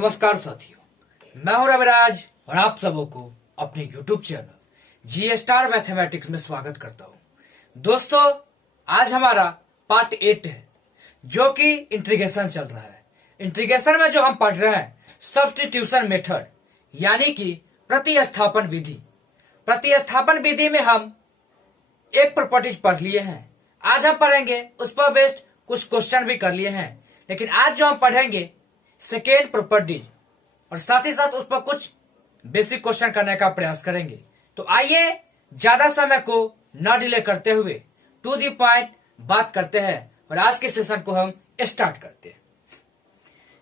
नमस्कार साथियों, मैं हूं रविराज और आप सबों को अपने YouTube चैनल जी स्टार मैथमेटिक्स में स्वागत करता हूं। दोस्तों, आज हमारा पार्ट 8 है जो कि इंटीग्रेशन चल रहा है। इंटीग्रेशन में जो हम पढ़ रहे हैं सब्स्टिट्यूशन मेथड यानी कि प्रतिस्थापन विधि। प्रतिस्थापन विधि में हम एक प्रॉपर्टीज पढ़ लिए हैं। आज हम पढ़ेंगे उस पर बेस्ड कुछ क्वेश्चन भी कर लिए हैं, लेकिन आज जो हम पढ़ेंगे सेकेंड प्रॉपर्टीज और साथ ही साथ उस पर कुछ बेसिक क्वेश्चन करने का प्रयास करेंगे। तो आइए ज्यादा समय को न डिले करते हुए टू दी पॉइंट बात करते हैं और आज के सेशन को हम स्टार्ट करते हैं।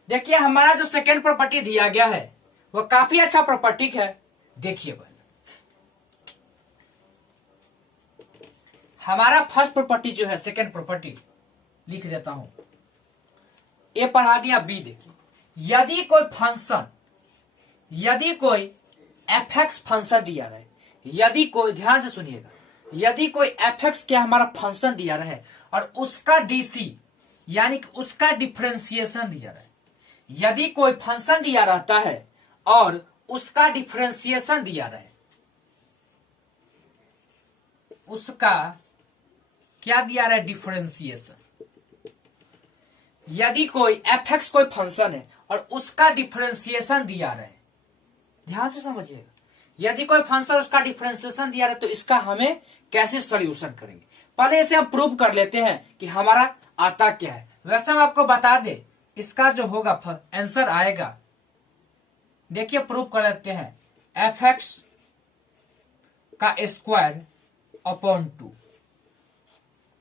देखिए, हमारा जो सेकेंड प्रॉपर्टी दिया गया है वो काफी अच्छा प्रॉपर्टी है। देखिए बन, हमारा फर्स्ट प्रॉपर्टी जो है सेकेंड प्रॉपर्टी लिख देता हूं। ए पढ़ा दिया, बी देखिए, यदि कोई fx फंक्शन दिया रहे, यदि कोई, ध्यान से सुनिएगा, यदि कोई fx क्या हमारा फंक्शन दिया रहे और उसका dc यानी कि उसका डिफरेंशिएशन दिया रहे, यदि कोई फंक्शन दिया रहता है और उसका डिफरेंशिएशन दिया रहे, उसका क्या दिया रहा है, डिफरेंशिएशन। यदि कोई fx कोई फंक्शन है और उसका डिफरेंशिएशन दिया रहे, ध्यान से समझिएगा, यदि कोई फंक्शन उसका डिफरेंशिएशन दिया रहे तो इसका हमें कैसे सॉल्यूशन करेंगे। पहले इसे हम प्रूव कर लेते हैं कि हमारा आता क्या है। वैसे हम आपको बता दे, इसका जो होगा आंसर आएगा, देखिए प्रूव कर लेते हैं, fx का स्क्वायर अपॉन 2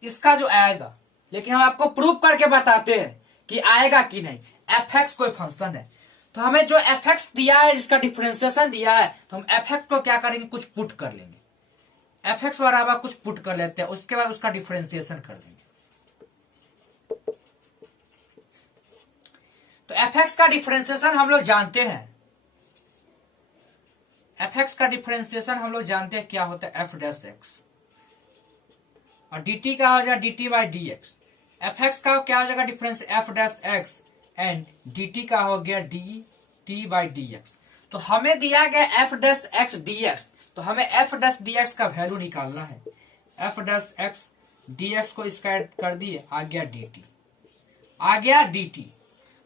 इसका जो आएगा। लेकिन हम आपको प्रूव करके बताते हैं कि आएगा कि नहीं। fx कोई फंक्शन है तो हमें जो fx दिया है, जिसका डिफरेंशिएशन दिया है, तो हम fx को क्या करेंगे, कुछ पुट कर लेंगे। fx बराबर कुछ पुट कर लेते हैं, उसके बाद उसका डिफरेंशिएशन कर देंगे। तो fx का डिफरेंशिएशन हम लोग जानते हैं, fx का डिफरेंशिएशन हम लोग जानते हैं क्या होता है, f डैश x, और dt का हो जाएगा dt बाई dx। fx का क्या हो जाएगा difference, f dash x, and dt का हो गया dt बाई dx। तो हमें दिया गया f डैश x dx, तो हमें f डैश dx का वैल्यू निकालना है। f डैश x dx को इसका ऐड कर दिए, आ गया dt, आ गया dt।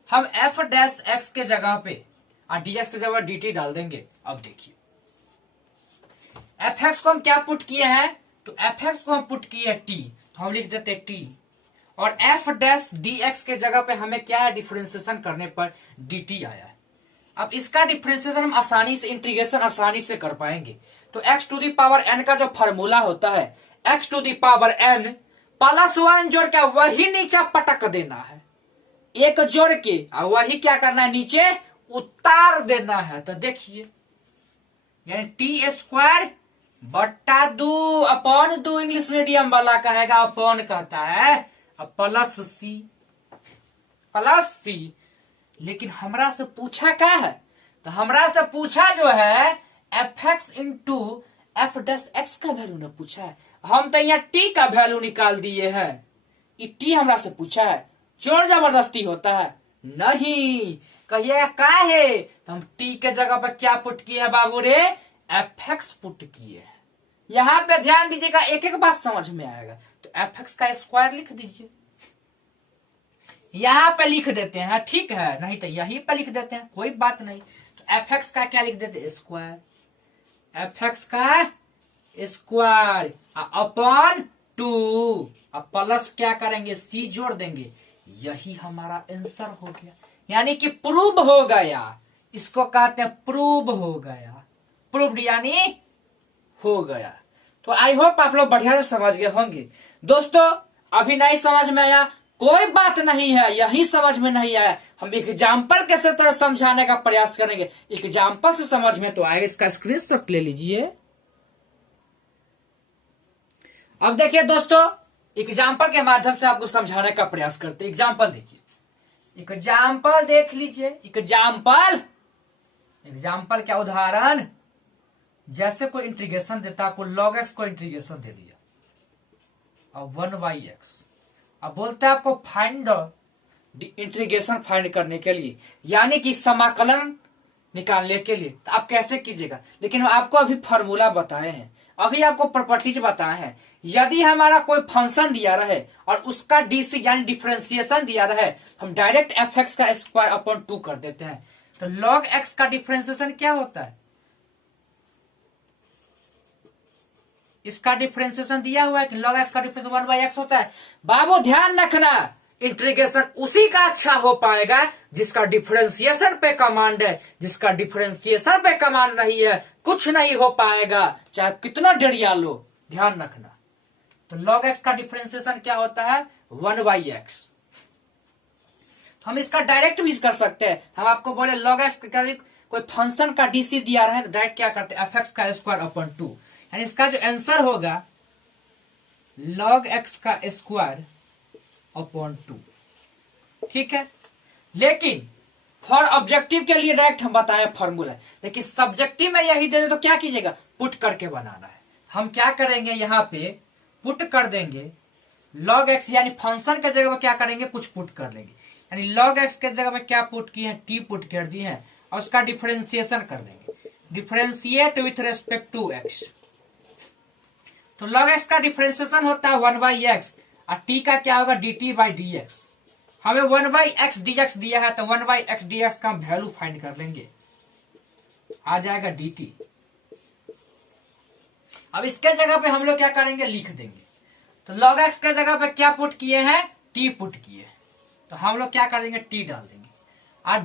हम f डैश x के जगह पे और dx की जगह dt डाल देंगे। अब देखिए, fx को हम क्या पुट किए हैं, तो fx को हम पुट किए t, तो हम लिख देते t, और f डैश dx के जगह पे हमें क्या है, डिफरेंशिएशन करने पर dt आया है। अब इसका डिफरेंशिएशन हम आसानी से, इंटीग्रेशन आसानी से कर पाएंगे। तो x to the power n का जो फॉर्मूला होता है, x to the power n plus 1 जोड़ के वही नीचे पटक देना है, एक जोड़ के और वही क्या करना है, नीचे उतार देना है। तो देखिए, यानी टी स्क्वायर बट्टा 2 अपॉन 2, इंग्लिश मीडियम वाला कहेगा अपॉन कहता है, प्लस सी। लेकिन हमरा से पूछा क्या है, तो हमरा से पूछा जो है fx into F dash x का वैल्यू ना पूछा है। हम तो यहाँ t का वैल्यू निकाल दिए हैं, ये t हमरा से पूछा है। जोर जबरदस्ती होता है नहीं, कहिए का है, तो हम t के जगह पर क्या पुट किए हैं बाबू रे, fx पुट किए हैं। यहाँ पे ध्यान दीजिएगा, एक एक बात समझ में आएगा। तो fx का स्क्वायर लिख दीजिए, यहाँ पे लिख देते हैं, ठीक है, नहीं तो यहीं पे लिख देते हैं, कोई बात नहीं। तो fx का क्या लिख देते हैं, स्क्वायर, fx का स्क्वायर अपॉन 2, अब प्लस क्या करेंगे, c जोड़ देंगे, यही हमारा आंसर हो गया, यानी कि प्रूव हो गया। इसको कहते हैं प्रूव हो गया, प्रूव्ड यानी हो गया। तो आई होप आप लोग बढ़िया से समझ गए होंगे। दोस्तों, अभी नहीं समझ में आया कोई बात नहीं है, यही समझ में नहीं आया, हम एग्जाम्पल के तरह समझाने का प्रयास करेंगे। एग्जाम्पल से समझ में तो आएगा, इसका स्क्रीनशॉट ले लीजिए। अब देखिए दोस्तों, एग्जाम्पल के माध्यम से आपको समझाने का प्रयास करते। एग्जाम्पल देखिए, एग्जाम्पल देख लीजिए, एग्जाम्पल क्या, उदाहरण। जैसे कोई इंटीग्रेशन देता, आपको log x को इंटीग्रेशन दे दिया और 1/x, अब बोलते हैं आपको फाइंड द इंटीग्रेशन फाइंड करने के लिए, यानी कि समाकलन निकालने के लिए। तो आप कैसे कीजिएगा, लेकिन आपको अभी फॉर्मूला बताए हैं, अभी आपको प्रॉपर्टीज बताए हैं। यदि हमारा कोई फंक्शन दिया रहे और उसका डीसी यानी डिफरेंशिएशन दिया रहे, हम डायरेक्ट एफ एक्स का स्क्वायर अपॉन 2 कर देते हैं। तो लॉग एक्स का डिफरेंशिएशन क्या होता है, इसका डिफरेंशिएशन दिया हुआ है कि लॉग एक्स का डिफरेंशिएशन 1/x होता है। बाबू ध्यान रखना, इंटीग्रेशन उसी का अच्छा हो पाएगा जिसका डिफरेंशिएशन पे कमांड है, जिसका डिफरेंशिएशन पे कमांड नहीं है कुछ नहीं हो पाएगा, चाहे कितना डरिया लो। ध्यान रखना, तो log x का डिफरेंशिएशन क्या होता है 1/x। हम इसका डायरेक्ट भी कर सकते हैं, हम आपको बोले log x का कोई फंक्शन का डीसी दिया रहे तो डायरेक्ट क्या करते हैं एफ एक्स का स्क्वायर अपॉन 2, यानी इसका जो आंसर होगा log x का स्क्वायर अपॉन 2। ठीक है, लेकिन फॉर ऑब्जेक्टिव के लिए डायरेक्ट हम बताएं फॉर्मूला, लेकिन सब्जेक्टिव में यही दे दे तो क्या कीजिएगा, पुट करके बनाना है। हम क्या करेंगे, यहाँ पे पुट कर देंगे log x, यानी फंक्शन के जगह पर क्या करेंगे कुछ पुट कर लेंगे, यानी log x के जगह पर क्या पुट किए हैं, t पुट कर दिए हैं और उसका डिफरेंशिएशन कर देंगे, differentiate with respect to x। तो log x का डिफरेंशिएशन होता है 1/x और t का क्या होगा dt/dx। हमें 1/x dx दिया है तो 1/x dx का हम वैल्यू फाइंड कर लेंगे, आ जाएगा dt। अब इसके जगह पे हम लोग क्या करेंगे लिख देंगे, तो log x के जगह पे क्या पुट किए हैं t पुट किए, तो हम लोग क्या करेंगे t डाल देंगे और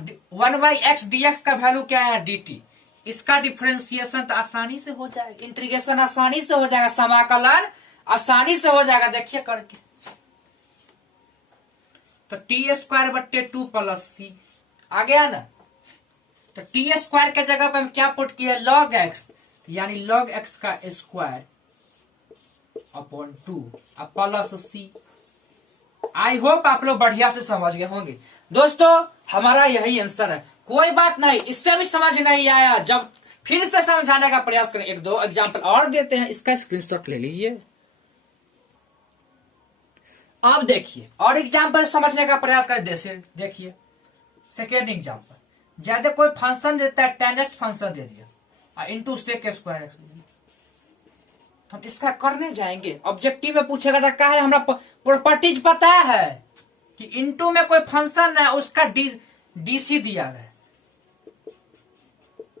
1/x dx का वैल्यू क्या है dt। इसका डिफरेंशिएशन तो आसानी से हो जाएगा, इंटीग्रेशन आसानी से हो जाएगा, समाकलन आसानी से हो जाएगा, देखिए करके। तो t²/2 प्लस सी आ गया ना, तो t² के जगह पे हम क्या पुट किए log x, यानी log x का square upon 2 plus C. I hope आप लोग बढ़िया से समझ गए होंगे। दोस्तों हमारा यही आंसर है, कोई बात नहीं, इससे भी समझ नहीं आया जब फिर से समझाने का प्रयास करें। एक दो एग्जाम्पल और देते हैं, इसका स्क्रीनशॉट ले लीजिए। अब देखिए और एग्जाम्पल समझने का प्रयास करें, देखिए सेकेंड एग्जाम्पल, जैसे कोई फंक्शन देता है 10x फंक्शन दे दिया इंटू सेक स्क्वायर एक्स, हम इसका करने जाएंगे, ऑब्जेक्टिव में पूछेगा तो क्या है, हमरा प्रॉपर्टीज पता है कि इंटू में कोई फंक्शन है उसका डीसी दिया है,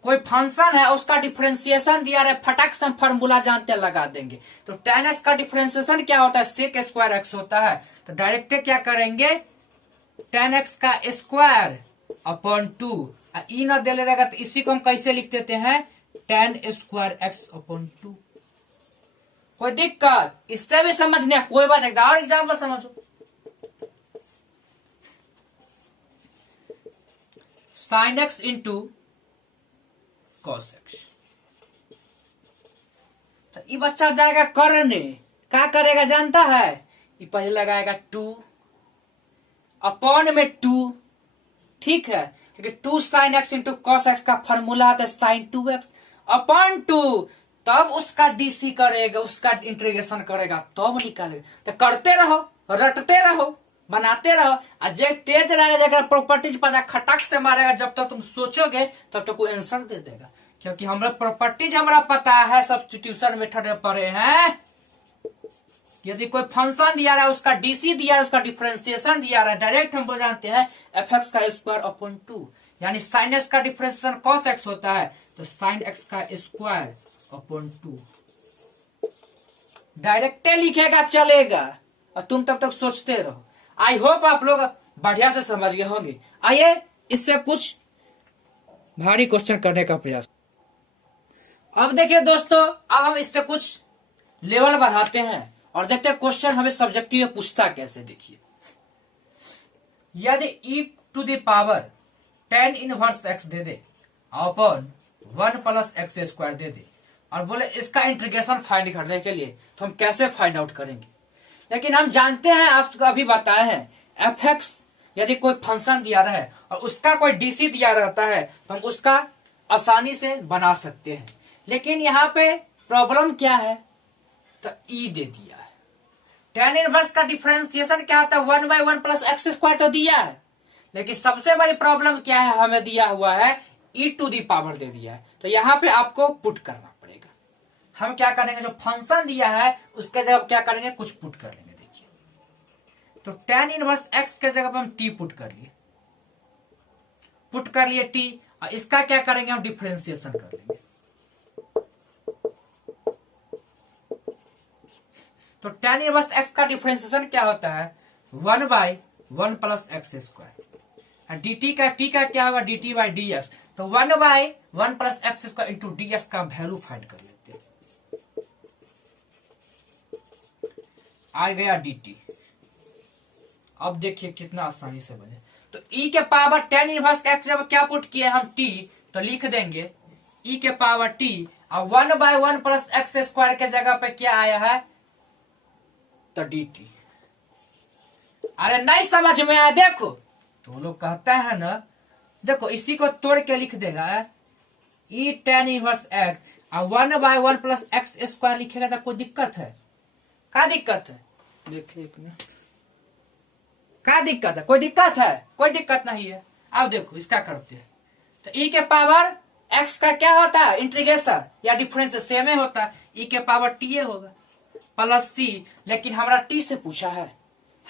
कोई फंक्शन है उसका डिफरेंशिएशन दिया है, फटाक से हम फॉर्मूला जानते लगा देंगे। तो tan x का डिफरेंशिएशन क्या होता है सेक स्क्वायर एक्स होता है, तो डायरेक्ट क्या करेंगे tan x का स्क्वायर अपॉन 2, ई न दे रहेगा तो इसी को हम कैसे लिख देते हैं tan स्क्वायर एक्स अपॉन 2। कोई दिक्कत, इससे भी समझने कोई बात है, और एग्जाम्पल समझो, sin x into cos x। तो ये बच्चा जाएगा करने, क्या करेगा जानता है, ये पहले लगाएगा 2 अपॉन में 2, ठीक है, क्योंकि 2 sin x into cos x का फॉर्मूला आता है sin 2x अपॉन 2, तब उसका डीसी करेगा, उसका इंटीग्रेशन करेगा तब निकालेगा। तो करते रहो, रटते रहो, बनाते रहो, और जे तेज रहेगा प्रॉपर्टीज पता खटाक से मारेगा, जब तक तुम सोचोगे तब तक वो आंसर दे देगा, क्योंकि हमरा प्रॉपर्टीज हमरा पता है, सब्स्टिट्यूशन मेथड में पढ़े हैं। यदि कोई फंक्शन दिया रहा है उसका डीसी दिया रहा है, उसका डिफरेंशिएशन दिया रहा है, डायरेक्ट हम जानते हैं एफ एक्स का स्क्वायर अपॉन 2, यानी साइन एक्स का डिफरेंशिएशन कॉस एक्स होता है, तो साइन एक्स का स्क्वायर अपॉन 2 डायरेक्ट लिखेगा चलेगा, और तुम तब तक सोचते रहो। आई होप आप लोग बढ़िया से समझ गए होंगे। आइए इससे कुछ भारी क्वेश्चन करने का प्रयास। अब देखिए दोस्तों, अब हम इससे कुछ लेवल बढ़ाते हैं और देखते हैं क्वेश्चन हमें सब्जेक्टिव में पूछता कैसे। देखिए, यदि e to the power tan inverse x दे दे अपॉन 1 प्लस एक्स स्क्वायर दे दे, और बोले इसका इंटीग्रेशन फाइंड करने के लिए, तो हम कैसे फाइंड आउट करेंगे। लेकिन हम जानते हैं, आपको अभी बताए हैं, एफ एक्स यदि कोई फंक्शन दिया रहे और उसका कोई डीसी दिया रहता है तो हम उसका आसानी से बना सकते हैं। लेकिन यहाँ पे प्रॉब्लम क्या है, तो ई दे दिया है, tan इनवर्स का डिफरेंशिएशन क्या होता है 1/1 प्लस एक्स स्क्वायर तो दिया है, लेकिन सबसे बड़ी प्रॉब्लम क्या है, हमें दिया हुआ है e⁻ दे दिया है, तो यहाँ पे आपको पुट करना पड़ेगा। हम क्या करेंगे, जो फंक्शन दिया है उसके जगह क्या करेंगे, कुछ पुट कर लेंगे। देखिए, तो tan इनवर्स x के जगह पे हम t पुट कर लिए, t, और इसका क्या करेंगे, हम डिफरेंशिएशन कर लेंगे। तो tan इनवर्स x का डिफरेंशिएशन क्या होता है, 1/1 प्लस एक्स स्क्वायर। dt का t का क्या होगा, dt/dx। तो 1/1 plus x square into dx का वैल्यू फाइंड कर लेते हैं। आ गया dt। अब देखिए कितना आसानी से बने। तो e के पावर tan इनवर्स x जब क्या पुट किए हम t, तो लिख देंगे e के पावर t, और 1/1 प्लस एक्स स्क्वायर के जगह पे क्या आया है, तो dt। अरे नहीं समझ में आया, देखो तो वो लोग कहते हैं ना, देखो इसी को तोड़ के लिख देगा e tan इनवर्स x, और 1/1 प्लस एक्स स्क्वायर लिखेगा तो कोई दिक्कत है, क्या दिक्कत है, देखिए एक मिनट, क्या दिक्कत है, कोई दिक्कत है, कोई दिक्कत नहीं है। अब देखो इसका करते हैं, तो e के पावर x का क्या होता है, इंटीग्रेशन या डिफरेंस सेम होता है, e के पावर t होगा प्लस c, लेकिन हमारा t से पूछा है,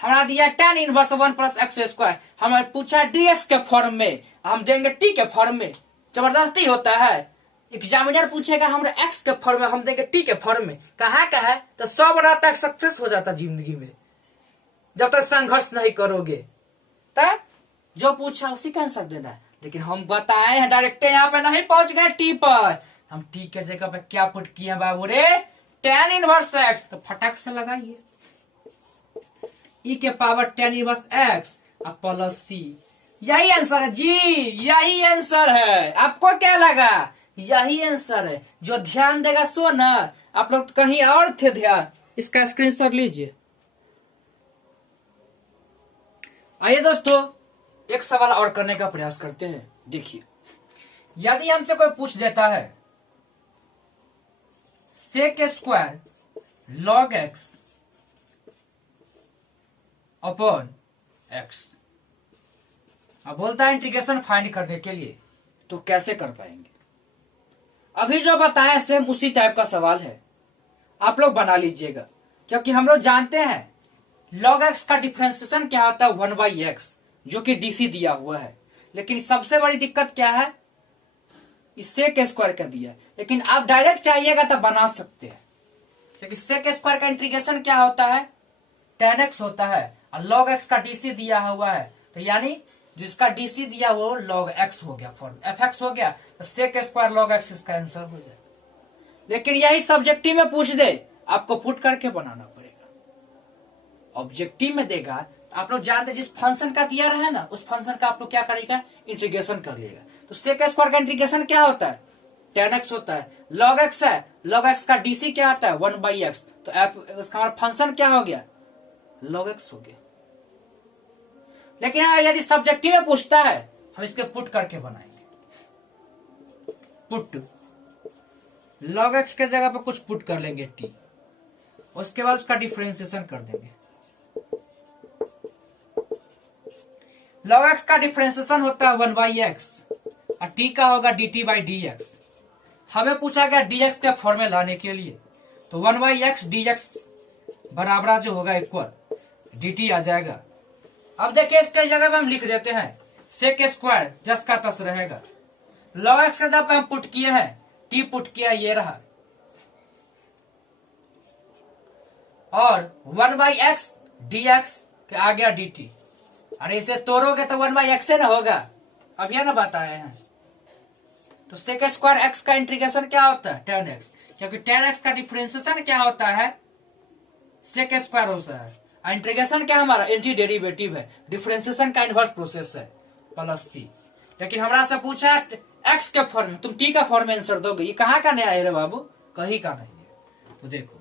हमारा दिया tan inverse 1 plus x square, हमें पूछा dx के फॉर्म में, हम देंगे t के फॉर्म में। जबरदस्ती होता है, एग्जामिनर पूछेगा हमारे x के फॉर्म में, हम देंगे t के फॉर्म में। कहा तो सब रहता है, सक्सेस हो जाता जिंदगी में, जब तक संघर्ष नहीं करोगे। तब जो पूछा उसी का आंसर देना है, लेकिन हम बताए हैं डायरेक्ट यहाँ पे नहीं पहुंच गए t पर, हम t के जगह पे क्या पुट किए बाबू रे, tan इनवर्स x, तो फटाक से लगाइए e के power tan inverse x plus c। यही आंसर है जी, यही आंसर है। आपको क्या लगा, यही आंसर है। जो ध्यान देगा सो ना, आप लोग कहीं और थे ध्यान। इसका स्क्रीनशॉट लीजिए। आइए दोस्तों, एक सवाल और करने का प्रयास करते हैं। देखिए, यदि हमसे कोई पूछ देता है sec square log x upon x, अब बोलता है इंटीग्रेशन फाइंड करने के लिए, तो कैसे कर पाएंगे। अभी जो बताया सेम उसी टाइप का सवाल है, आप लोग बना लीजिएगा, क्योंकि हम लोग जानते हैं log x का डिफरेंशिएशन क्या होता है, 1/x, जो कि dc दिया हुआ है। लेकिन सबसे बड़ी दिक्कत क्या है, इससे के स्क्वायर का दिया है, लेकिन आप डायरेक्ट चाहिएगा तो बना सकते हैं, क्योंकि सेक स्क्वायर का इंटीग्रेशन क्या होता है, tan x होता है, और log x का dc दिया हुआ है, तो यानी जिसका dc दिया वो log x हो गया, फॉर्म fx हो गया, तो सेक स्क्वायर log x इसका आंसर हो जाए। लेकिन यही सब्जेक्टिव में पूछ दे, आपको पुट करके बनाना पड़ेगा। ऑब्जेक्टिव में देगा तो आप लोग जानते, जिस फंक्शन का दिया रहा है ना, उस फंक्शन का आप लोग क्या करेगा, इंटीग्रेशन कर लेगा। तो सेक स्क्वायर का इंटीग्रेशन क्या होता है, tan x होता है, log x है, log x का dc क्या होता है, 1/x, तो उसका हमारा फंक्शन क्या हो गया, log x हो गया। लेकिन यदि सब्जेक्टिव में पूछता है, हम इसके पुट करके बनाएंगे। पुट log x के जगह पे कुछ पुट कर लेंगे t, उसके बाद उसका डिफरेंशिएशन कर देंगे। log x का डिफरेंशिएशन होता है 1/x, और t का होगा dt/dx। हमें पूछा गया dx के फॉर्म में लाने के लिए, तो 1/x dx बराबर जो होगा इक्वल dt आ जाएगा। अब देखिए, इसके जगह पे हम लिख देते हैं सेक स्क्वायर, जस का तस रहेगा। log x के जगह पे हम पुट किए हैं, t पुट किया, ये रहा, और 1/x dx के आ गया dt। अरे इसे तोड़ोगे तो 1/x से ना होगा, अब यह ना बताए हैं। तो सेक स्क्वायर x का इंटीग्रेशन क्या होता है, tan x, क्योंकि tan x का डिफरेंशिएशन क्या होता है, सेक स्क्वायर होता है, इंटीग्रेशन क्या हमारा एंटी डेरिवेटिव है, डिफरेंशिएशन का इनवर्स प्रोसेस है, प्लस c। लेकिन हमरा से पूछा x के फॉर्म में, तुम t का फॉर्म में आंसर दोगे, ये कहाँ का नहीं आए रे बाबू, कहीं का नहीं है। तो देखो,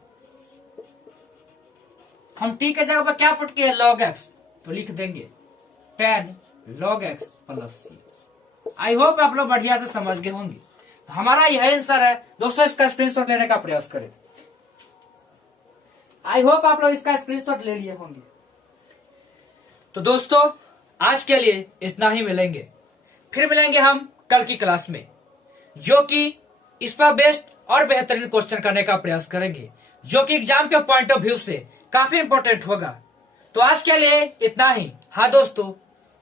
हम t के जगह पर क्या पुट किए, log x, तो लिख देंगे tan log x plus c। आई होप आप लोग बढ़िया से समझ गए होंगे। हमारा यह आंसर है दोस्तों, इसका स्क्रीनशॉट लेने का प्रयास करें। आई होप आप लोग इसका स्क्रीनशॉट ले लिए होंगे। तो दोस्तों, आज के लिए इतना ही मिलेंगे। फिर मिलेंगे हम कल की क्लास में, जो कि इस पर बेस्ट और बेहतरीन क्वेश्चन करने का प्रयास करेंगे, जो कि एग्जाम के पॉइंट ऑफ व्यू से काफी इंपॉर्टेंट होगा। तो आज के लिए इतना ही। हाँ दोस्तों,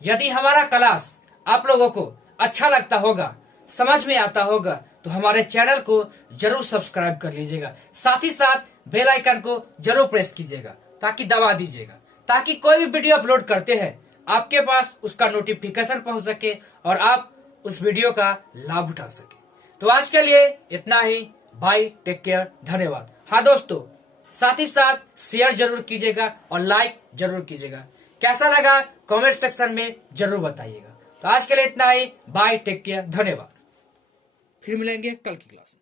यदि हमारा क्लास आप लोगों को अच्छा लगता होगा, समझ में आता होगा, तो हमारे चैनल को जरूर सब्सक्राइब कर लीजिएगा। साथ ही साथ बेल आइकन को जरूर प्रेस कीजिएगा, ताकि दबा दीजिएगा, ताकि कोई भी वीडियो अपलोड करते हैं आपके पास उसका नोटिफिकेशन पहुंच सके और आप उस वीडियो का लाभ उठा सके। तो आज के लिए इतना ही। बाय, टेक केयर, धन्यवाद। हाँ दोस्तों, साथ ही साथ शेयर जरूर कीजिएगा और लाइक जरूर कीजिएगा। कैसा लगा कमेंट सेक्शन में जरूर बताइएगा। तो आज के लिए इतना ही। बाय, टेक केयर, धन्यवाद। फिर मिलेंगे कल की क्लास में।